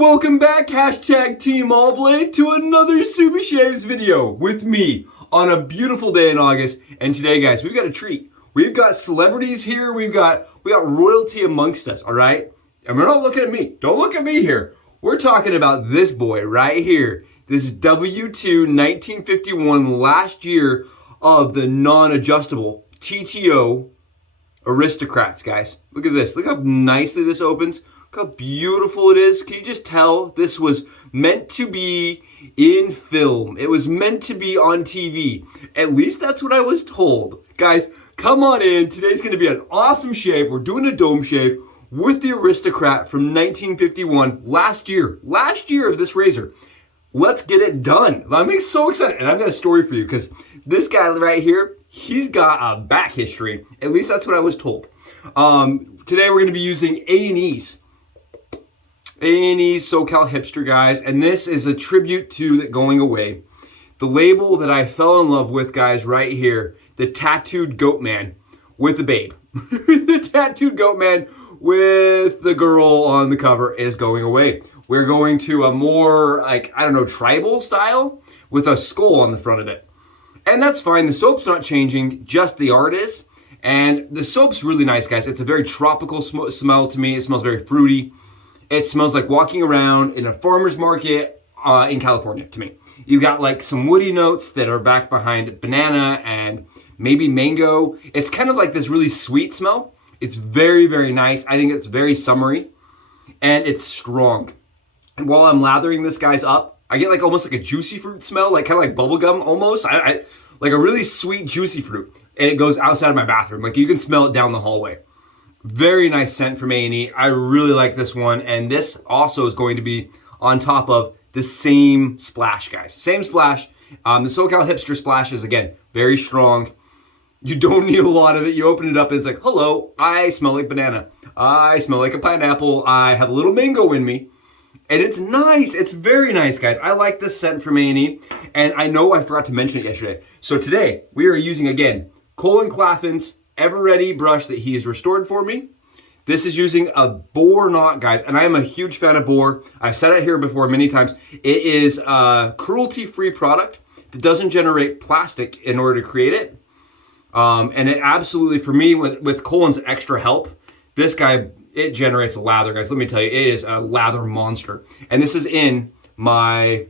Welcome back, hashtag Team Allblade, to another Super Shaves video with me on a beautiful day in August. And today, guys, we've got a treat. We've got celebrities here. We got royalty amongst us, all right? And we're not looking at me. Don't look at me here. We're talking about this boy right here. This W-2 1951, last year of the non-adjustable TTO Aristocrats, guys. Look at this. Look how nicely this opens. Look how beautiful it is. Can you just tell this was meant to be in film? It was meant to be on TV. At least that's what I was told. Guys, come on in. Today's going to be an awesome shave. We're doing a dome shave with the Aristocrat from 1951. Last year of this razor. Let's get it done. I'm so excited. And I've got a story for you because this guy right here, he's got a back history. At least that's what I was told. Today we're going to be using A&E Socal Hipster, guys, and this is a tribute to the going away. The label that I fell in love with, guys, right here, the tattooed goat man with the babe. The tattooed goat man with the girl on the cover is going away. We're going to a more, like, I don't know, tribal style with a skull on the front of it. And that's fine. The soap's not changing, just the art is. And the soap's really nice, guys. It's a very tropical smell to me. It smells very fruity. It smells like walking around in a farmer's market in California to me. You got like some woody notes that are back behind banana and maybe mango. It's kind of like this really sweet smell. It's very, very nice. I think it's very summery and it's strong. And while I'm lathering this guy's up, I get like almost like a juicy fruit smell, like kind of like bubble gum almost. I like a really sweet, juicy fruit. And it goes outside of my bathroom. Like you can smell it down the hallway. Very nice scent from A&E. I really like this one. And this also is going to be on top of the same splash, guys. Same splash. The SoCal Hipster splash is, again, very strong. You don't need a lot of it. You open it up and it's like, hello, I smell like banana. I smell like a pineapple. I have a little mango in me. And it's nice. It's very nice, guys. I like this scent from A&E. And I know I forgot to mention it yesterday. So today, we are using, again, Cullen ever-ready brush that he has restored for me. This is using a Boar knot, guys, and I am a huge fan of Boar. I've said it here before many times. It is a cruelty-free product that doesn't generate plastic in order to create it. And it absolutely, for me, with Cullen's extra help, this guy, it generates a lather, guys. Let me tell you, it is a lather monster. And this is in my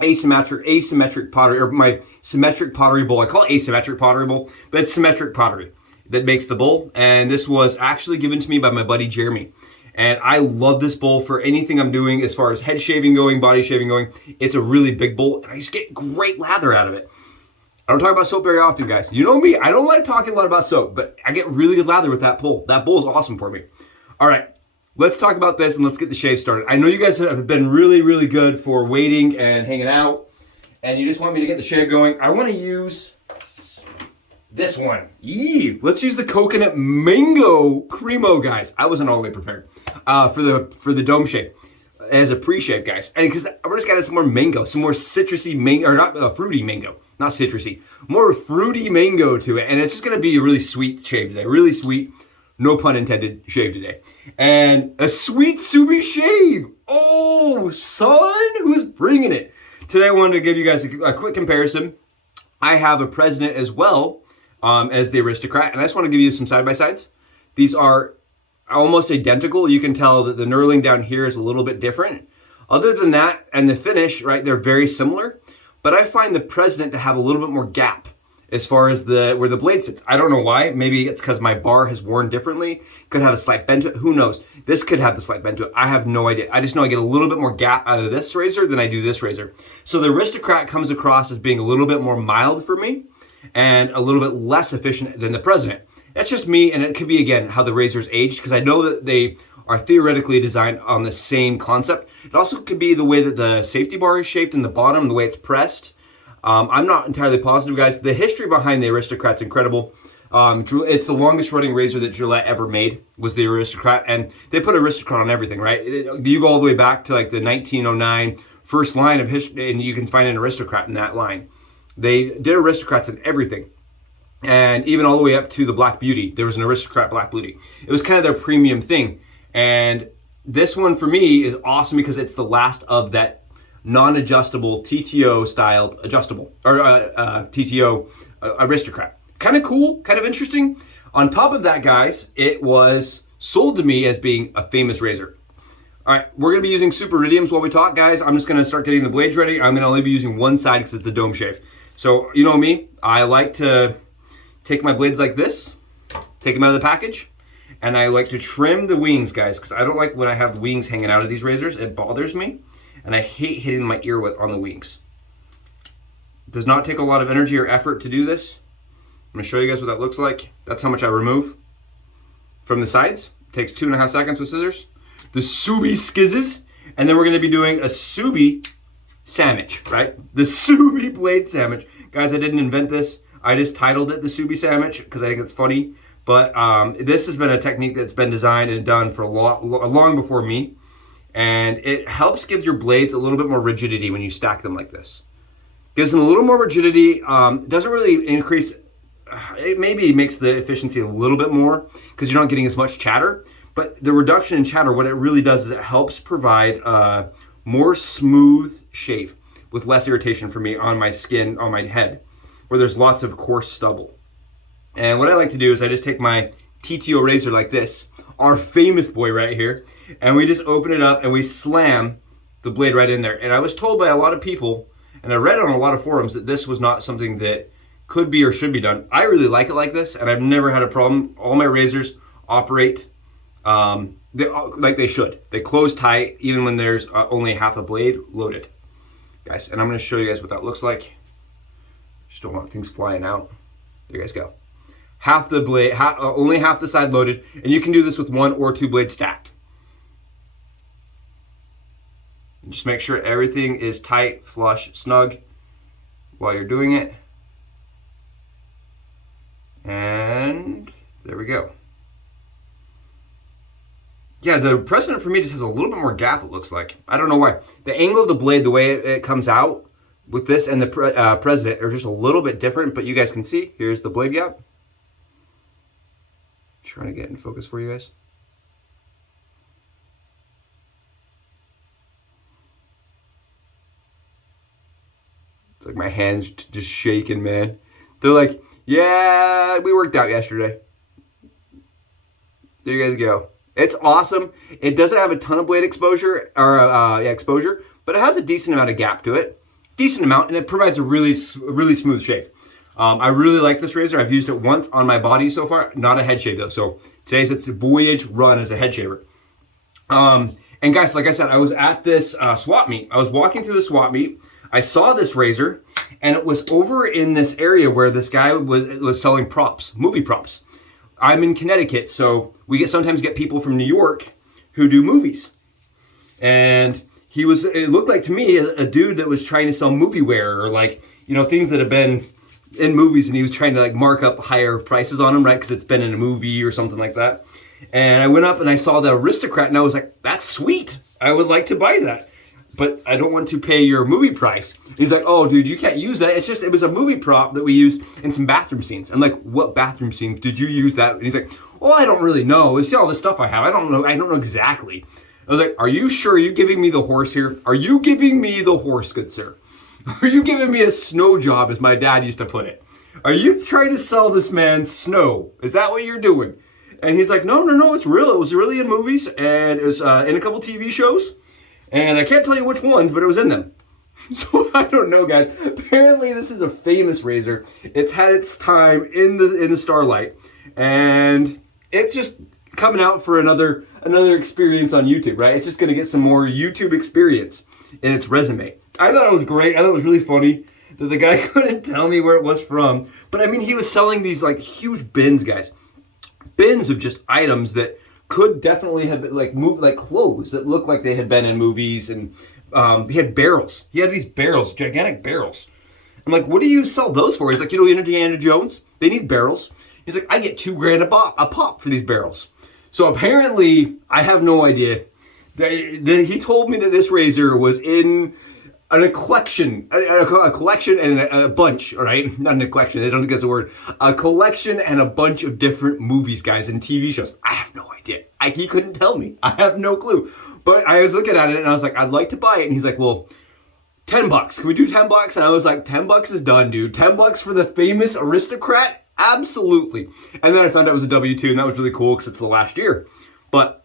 asymmetric pottery, or my symmetric pottery bowl. I call it asymmetric pottery bowl, but it's symmetric pottery that makes the bowl. And this was actually given to me by my buddy Jeremy. And I love this bowl for anything I'm doing as far as head shaving going, body shaving going. It's a really big bowl, and I just get great lather out of it. I don't talk about soap very often, guys. You know me, I don't like talking a lot about soap, but I get really good lather with that bowl. That bowl is awesome for me. All right, let's talk about this and let's get the shave started. I know you guys have been really, really good for waiting and hanging out, and you just want me to get the shave going. I want to use this one. Yee! Let's use the coconut mango Cremo, guys. I wasn't all the way prepared for the dome shave as a pre-shave, guys. And because I just got some more mango, some more citrusy mango, or not fruity mango, not citrusy, more fruity mango to it. And it's just gonna be a really sweet shave today, really sweet. No pun intended, shave today. And a sweet Subi shave. Oh, son, who's bringing it? Today I wanted to give you guys a quick comparison. I have a president as well as the Aristocrat, and I just want to give you some side-by-sides. These are almost identical. You can tell that the knurling down here is a little bit different. Other than that, and the finish, right, they're very similar. But I find the president to have a little bit more gap as far as where the blade sits. I don't know why. Maybe it's because my bar has worn differently. Could have a slight bend to it. Who knows? This could have the slight bend to it. I have no idea. I just know I get a little bit more gap out of this razor than I do this razor. So the Aristocrat comes across as being a little bit more mild for me and a little bit less efficient than the president. That's just me, and it could be, again, how the razor's aged, because I know that they are theoretically designed on the same concept. It also could be the way that the safety bar is shaped in the bottom, the way it's pressed. I'm not entirely positive, guys. The history behind the Aristocrat's incredible. It's the longest running razor that Gillette ever made was the Aristocrat, and they put Aristocrat on everything, right? You go all the way back to like the 1909 first line of history, and you can find an Aristocrat in that line. They did Aristocrats in everything. And even all the way up to the Black Beauty, there was an Aristocrat Black Beauty. It was kind of their premium thing. And this one for me is awesome because it's the last of that non-adjustable TTO styled adjustable, or TTO Aristocrat. Kind of cool, kind of interesting. On top of that, guys, it was sold to me as being a famous razor. All right, we're gonna be using super iridiums while we talk, guys. I'm just gonna start getting the blades ready. I'm gonna only be using one side because it's a dome shave. So you know me, I like to take my blades like this, take them out of the package, and I like to trim the wings, guys, because I don't like when I have wings hanging out of these razors. It bothers me, and I hate hitting my ear on the wings. It does not take a lot of energy or effort to do this. I'm gonna show you guys what that looks like. That's how much I remove from the sides. It takes 2.5 seconds with scissors. The Subi skizzes, and then we're going to be doing a Subi sandwich, right? The Subi blade sandwich. Guys, I didn't invent this. I just titled it the Subi sandwich because I think it's funny. But this has been a technique that's been designed and done for long before me. And it helps give your blades a little bit more rigidity when you stack them like this. Gives them a little more rigidity. Doesn't really increase, it maybe makes the efficiency a little bit more because you're not getting as much chatter. But the reduction in chatter, what it really does is it helps provide a more smooth shave with less irritation for me on my skin, on my head, where there's lots of coarse stubble. And what I like to do is I just take my TTO razor like this, our famous boy right here, and we just open it up and we slam the blade right in there. And I was told by a lot of people, and I read on a lot of forums, that this was not something that could be or should be done. I really like it like this, and I've never had a problem. All my razors operate like they should. They close tight even when there's only half a blade loaded, guys. And I'm going to show you guys what that looks like. Just don't want things flying out. There you guys go. Half the blade, only half the side loaded, and you can do this with 1 or 2 blades stacked. And just make sure everything is tight, flush, snug while you're doing it. And there we go. Yeah, the precedent for me just has a little bit more gap, it looks like. I don't know why. The angle of the blade, the way it comes out with this and the precedent are just a little bit different, but you guys can see, here's the blade gap. Trying to get in focus for you guys. It's like my hands just shaking, man. They're like, yeah, we worked out yesterday. There you guys go. It's awesome. It doesn't have a ton of blade exposure, or exposure, but it has a decent amount of gap to it. Decent amount, and it provides a really smooth shave. I really like this razor. I've used it once on my body so far. Not a head shave though. So today's its voyage run as a head shaver. And guys, like I said, I was at this swap meet. I was walking through the swap meet. I saw this razor, and it was over in this area where this guy was selling props, movie props. I'm in Connecticut, so we sometimes get people from New York who do movies. And it looked like to me a dude that was trying to sell movie wear, or like, you know, things that have been in movies, and he was trying to like mark up higher prices on them, right? Because it's been in a movie or something like that. And I went up and I saw the Aristocrat, and I was like, that's sweet. I would like to buy that, but I don't want to pay your movie price. He's like, oh, dude, you can't use that. It was a movie prop that we used in some bathroom scenes. I'm like, what bathroom scenes did you use that? And he's like, well, I don't really know. You see all the stuff I have. I don't know exactly. I was like, are you sure? Are you giving me the horse here? Are you giving me the horse, good sir? Are you giving me a snow job, as my dad used to put it? Are you trying to sell this man snow? Is that what you're doing? And he's like, no, it's real. It was really in movies, and it was in a couple TV shows. And I can't tell you which ones, but it was in them. So I don't know, guys. Apparently this is a famous razor. It's had its time in the Starlight, and it's just coming out for another experience on YouTube, right? It's just gonna get some more YouTube experience in its resume. I thought it was great. I thought it was really funny that the guy couldn't tell me where it was from. But I mean, he was selling these like huge bins, guys. Bins of just items that could definitely have been like moved, like clothes that looked like they had been in movies. And he had barrels. He had these barrels, gigantic barrels. I'm like, what do you sell those for? He's like, you know, Indiana Jones, they need barrels. He's like, I get $2,000 a pop for these barrels. So apparently, I have no idea. He told me that this razor was in a collection and a bunch, all right? Not in a collection, I don't think that's a word. A collection and a bunch of different movies, guys, and TV shows. I have no idea. He couldn't tell me. I have no clue. But I was looking at it and I was like, I'd like to buy it. And he's like, well, $10. Can we do $10? And I was like, $10 is done, dude. $10 for the famous Aristocrat? Absolutely. And then I found out it was a W-2, and that was really cool because it's the last year. But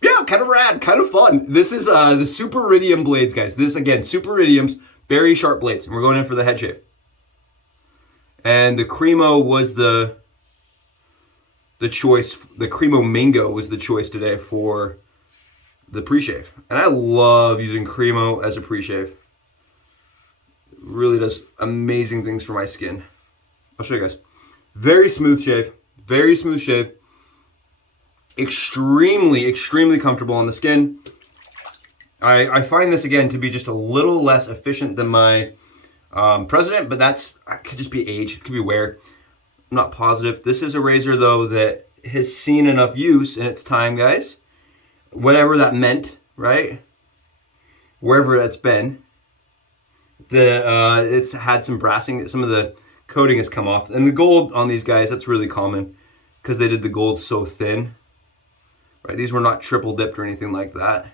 yeah, kind of rad, kind of fun. This is the Super Iridium blades, guys. This, again, Super Iridium's very sharp blades. And we're going in for the head shave. And the Cremo was the choice. The Cremo Mango was the choice today for the pre-shave. And I love using Cremo as a pre-shave. It really does amazing things for my skin. I'll show you guys. Very smooth shave. Very smooth shave. Extremely, extremely comfortable on the skin. I find this, again, to be just a little less efficient than my President, but that could just be age. It could be wear. I'm not positive. This is a razor, though, that has seen enough use in its time, guys. Whatever that meant, right? Wherever that's been. It's had some brassing. Some of the coating has come off. And the gold on these guys, that's really common because they did the gold so thin. Right? These were not triple dipped or anything like that.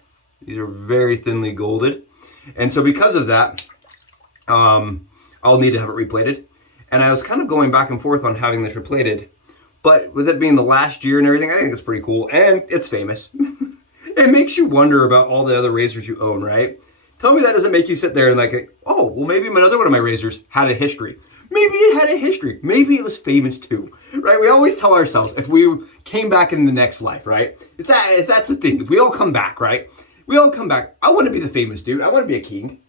These are very thinly golded. And so because of that, I'll need to have it replated. And I was kind of going back and forth on having this replated. But with it being the last year and everything, I think it's pretty cool. And it's famous. It makes you wonder about all the other razors you own, right? Tell me that doesn't make you sit there and like, oh, well, maybe another one of my razors had a history. Maybe it had a history. Maybe it was famous too, right? We always tell ourselves if we came back in the next life, right? If that's the thing, if we all come back, right? We all come back. I want to be the famous dude. I want to be a king.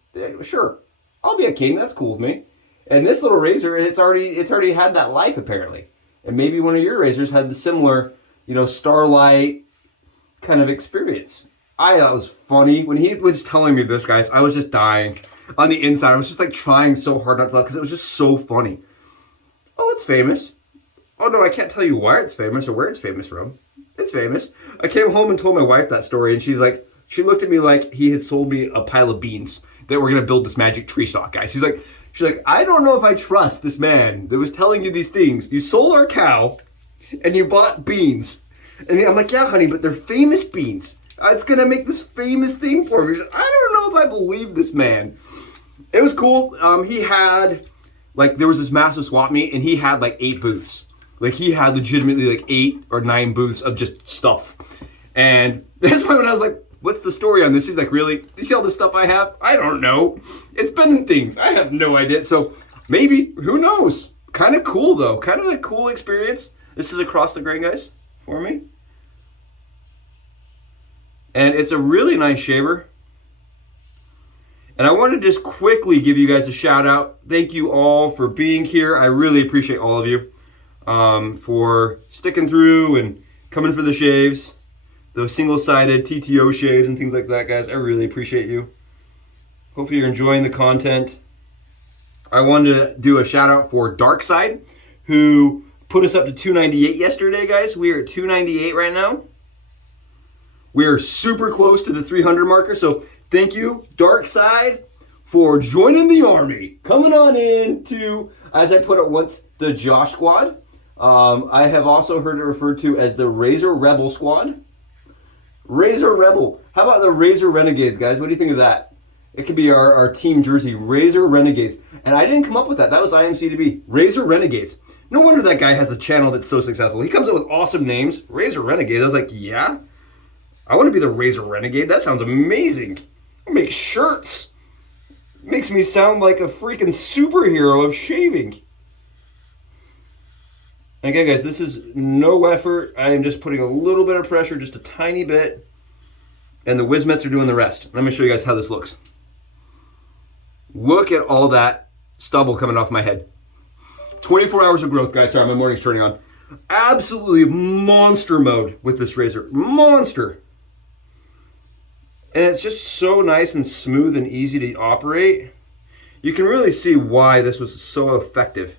Sure, I'll be a king. That's cool with me. And this little razor, it's already had that life apparently. And maybe one of your razors had the similar, Starlight kind of experience. I thought it was funny. When he was telling me this, guys, I was just dying on the inside. I was just like trying so hard not to laugh because it was just so funny. Oh, it's famous. Oh no, I can't tell you why it's famous or where it's famous from. It's famous. I came home and told my wife that story and she looked at me like he had sold me a pile of beans that we're going to build this magic tree stock, guys. She's like, I don't know if I trust this man that was telling you these things. You sold our cow and you bought beans. And I'm like, yeah, honey, but they're famous beans. It's going to make this famous thing for me. She's like, I don't know if I believe this man. It was cool. He had, there was this massive swap meet, and he had, 8 booths. He had legitimately, 8 or 9 booths of just stuff. And that's why when I was like, what's the story on this? He's like, really? You see all the stuff I have? I don't know. It's been in things. I have no idea. So maybe, who knows? Kind of cool, though. Kind of a cool experience. This is across the grain, guys, for me. And it's a really nice shaver. And I want to just quickly give you guys a shout out. Thank you all for being here. I really appreciate all of you for sticking through and coming for the shaves. Those single-sided TTO shaves and things like that, guys. I really appreciate you. Hopefully you're enjoying the content. I wanted to do a shout out for Darkside, who put us up to 298 yesterday, guys. We are at 298 right now. We are super close to the 300 marker, so thank you, Darkside, for joining the army. Coming on in to, as I put it once, the Josh Squad. I have also heard it referred to as the Razor Rebel Squad. Razor Rebel. How about the Razor Renegades, guys? What do you think of that? It could be our team jersey, Razor Renegades. And I didn't come up with that. That was IMCDB. Razor Renegades. No wonder that guy has a channel that's so successful. He comes up with awesome names. Razor Renegades. I was like, yeah. I want to be the Razor Renegade. That sounds amazing. I'll make shirts. Makes me sound like a freaking superhero of shaving. Okay, guys, this is no effort. I am just putting a little bit of pressure, just a tiny bit. And the Wizamets are doing the rest. Let me show you guys how this looks. Look at all that stubble coming off my head. 24 hours of growth, guys. Sorry, my morning's turning on. Absolutely monster mode with this razor. Monster. And it's just so nice and smooth and easy to operate. You can really see why this was so effective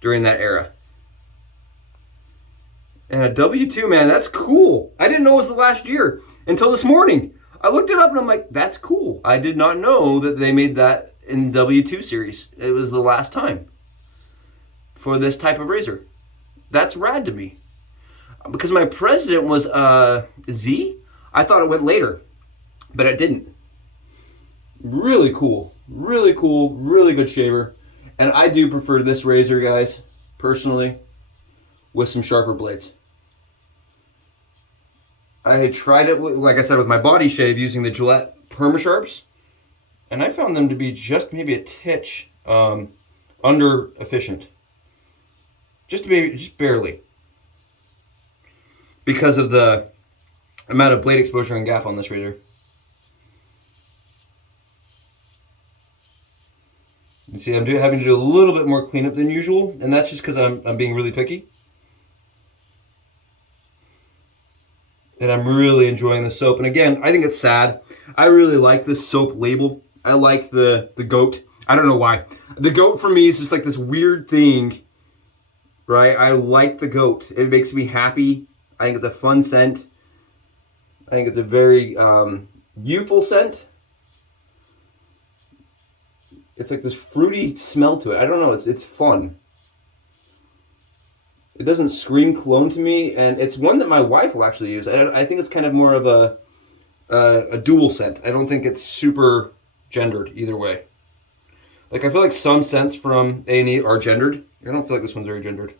during that era. And a W-2, man, that's cool. I didn't know it was the last year until this morning. I looked it up and I'm like, that's cool. I did not know that they made that in the W-2 series. It was the last time for this type of razor. That's rad to me. Because my president was Z, I thought it went later, but it didn't. Really cool, really cool, really good shaver. And I do prefer this razor, guys, personally, with some sharper blades. I had tried it, like I said, with my body shave using the Gillette Perma-Sharps, and I found them to be just maybe a titch under efficient. Just barely. Because of the amount of blade exposure and gap on this razor. You see, I'm having to do a little bit more cleanup than usual, and that's just because I'm being really picky. And I'm really enjoying the soap. And again, I think it's sad. I really like this soap label. I like the goat. I don't know why. The goat for me is just like this weird thing, right? I like the goat. It makes me happy. I think it's a fun scent. I think it's a very youthful scent. It's like this fruity smell to it. I don't know. It's fun. It doesn't scream cologne to me, and it's one that my wife will actually use. I think it's kind of more of a dual scent. I don't think it's super gendered either way. Like, I feel like some scents from A&E are gendered. I don't feel like this one's very gendered.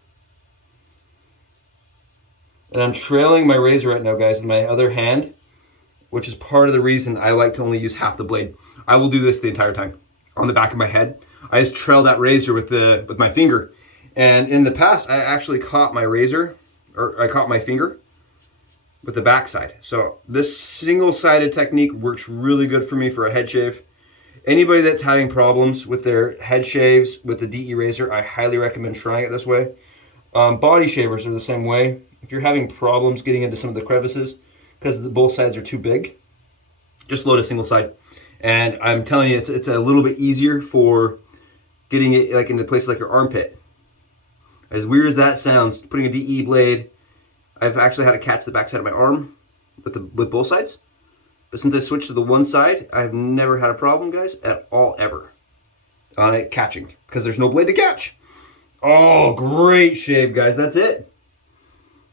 And I'm trailing my razor right now, guys, with my other hand, which is part of the reason I like to only use half the blade. I will do this the entire time on the back of my head. I just trail that razor with my finger. And in the past, I actually caught my razor, or I caught my finger with the backside. So this single-sided technique works really good for me for a head shave. Anybody that's having problems with their head shaves with the DE razor, I highly recommend trying it this way. Body shavers are the same way. If you're having problems getting into some of the crevices because both sides are too big, just load a single side. And I'm telling you, it's a little bit easier for getting it like into places like your armpit. As weird as that sounds, putting a DE blade, I've actually had to catch the backside of my arm with both sides. But since I switched to the one side, I've never had a problem, guys, at all, ever, on it catching, because there's no blade to catch. Oh, great shave, guys. That's it.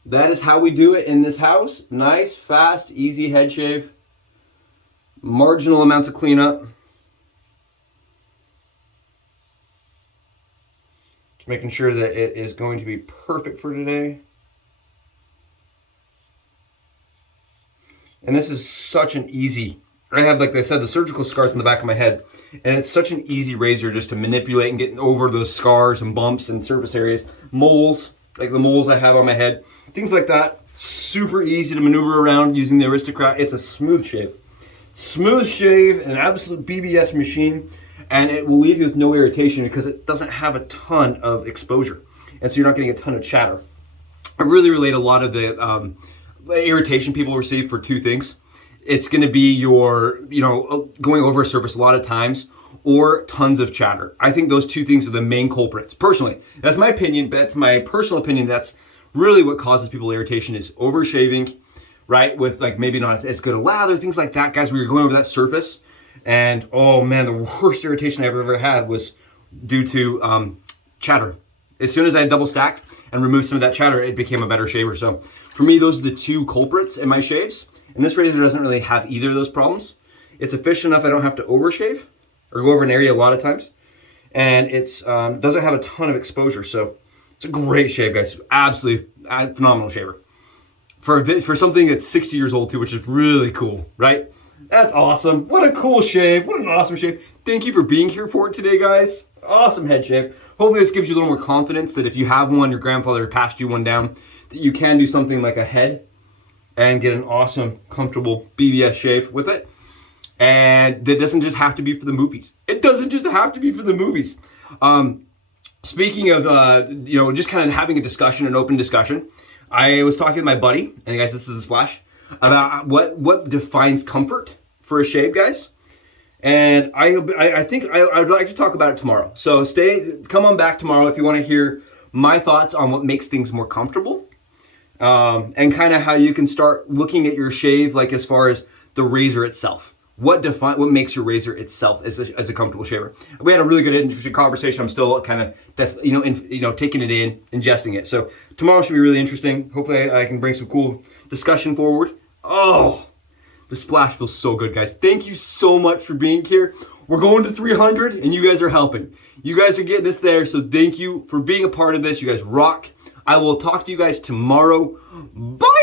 That is how we do it in this house. Nice, fast, easy head shave. Marginal amounts of cleanup. Just making sure that it is going to be perfect for today. And this is such an easy, I have, like I said, the surgical scars in the back of my head, and it's such an easy razor just to manipulate and get over those scars and bumps and surface areas. Moles, like the moles I have on my head, things like that. Super easy to maneuver around using the Aristocrat. It's a smooth shave. Smooth shave, an absolute BBS machine, and it will leave you with no irritation because it doesn't have a ton of exposure. And so you're not getting a ton of chatter. I really relate a lot of the irritation people receive for two things. It's going to be your, going over a surface a lot of times, or tons of chatter. I think those two things are the main culprits. Personally, that's my opinion, but that's my personal opinion. That's really what causes people irritation, is overshaving, right? With like maybe not as good a lather, things like that, guys. We were going over that surface, and oh man, the worst irritation I've ever had was due to chatter. As soon as I double stacked and removed some of that chatter, it became a better shaver. So for me, those are the two culprits in my shaves. And this razor doesn't really have either of those problems. It's efficient enough I don't have to overshave or go over an area a lot of times. And it's doesn't have a ton of exposure. So it's a great shave, guys. Absolutely phenomenal shaver. For something that's 60 years old too, which is really cool, right? That's awesome. What a cool shave. What an awesome shave. Thank you for being here for it today, guys. Awesome head shave. Hopefully this gives you a little more confidence that if you have one, your grandfather passed you one down, that you can do something like a head and get an awesome, comfortable BBS shave with it. And that doesn't just have to be for the movies. It doesn't just have to be for the movies. Speaking of, just kind of having a discussion, an open discussion, I was talking with my buddy, and guys, this is a splash, about what defines comfort for a shave, guys. And I think I would like to talk about it tomorrow. So come on back tomorrow if you want to hear my thoughts on what makes things more comfortable. And kind of how you can start looking at your shave, like as far as the razor itself. what makes your razor itself as a comfortable shaver. We had a really good, interesting conversation. I'm still kind of taking it in, ingesting it. So tomorrow should be really interesting. Hopefully I can bring some cool discussion forward. Oh, the splash feels so good, guys. Thank you so much for being here. We're going to 300 and you guys are helping. You guys are getting us there. So thank you for being a part of this. You guys rock. I will talk to you guys tomorrow. Bye.